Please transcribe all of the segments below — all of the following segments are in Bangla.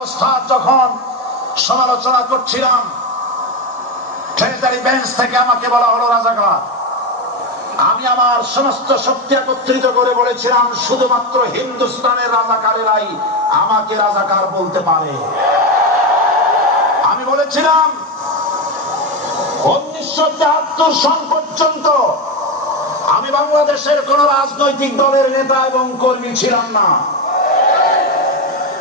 অবস্থা যখন সমালোচনা করছিলাম আমাকে বলা হলো, রাজাকার, আমি আমার সমস্ত শক্তি একত্রিত করে বলেছিলাম, শুধুমাত্র হিন্দুস্তানের রাজাকারেরাই আমাকে রাজাকার বলতে পারে। আমি বলেছিলাম, উনিশশো তেহাত্তর সন পর্যন্ত আমি বাংলাদেশের কোন রাজনৈতিক দলের নেতা এবং কর্মী ছিলাম না।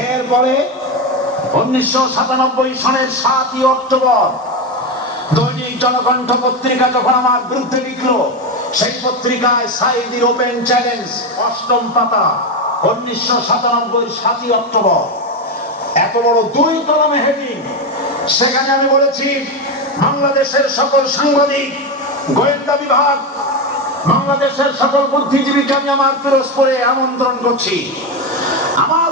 এরপরে উনিশশো সাতানব্বই সনের সাতই অক্টোবর দৈনিক জনকণ্ঠ পত্রিকা যখন আমার বিরুদ্ধে লিখল, সেই পত্রিকায় সাইদির ওপেন চ্যালেঞ্জ, অষ্টম পাতা, উনিশশো সাতানব্বই সাতই অক্টোবর। এত বড় দুই কলমে হেডিং সেখানে আমি বলেছি, বাংলাদেশের সকল সাংবাদিক, গোয়েন্দা বিভাগ, বাংলাদেশের সকল বুদ্ধিজীবীকে আমি আমার পিরোজপুরে আমন্ত্রণ করছি। আমার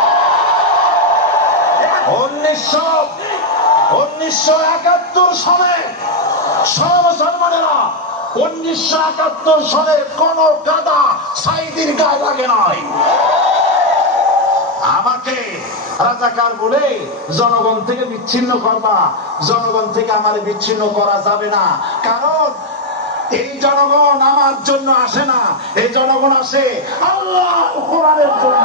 উনিশশো একাত্তর মুসলমানেরা উনিশশো একাত্তর কোন কাদা সাইদির গায়ে লাগে নাই। আমাকে রাজাকার বলে জনগণ থেকে বিচ্ছিন্ন করবা, জনগণ থেকে আমার বিচ্ছিন্ন করা যাবে না। কারণ এই জনগণ আমার জন্য আসে না, এই জনগণ আসে আল্লাহ কোরআনের জন্য।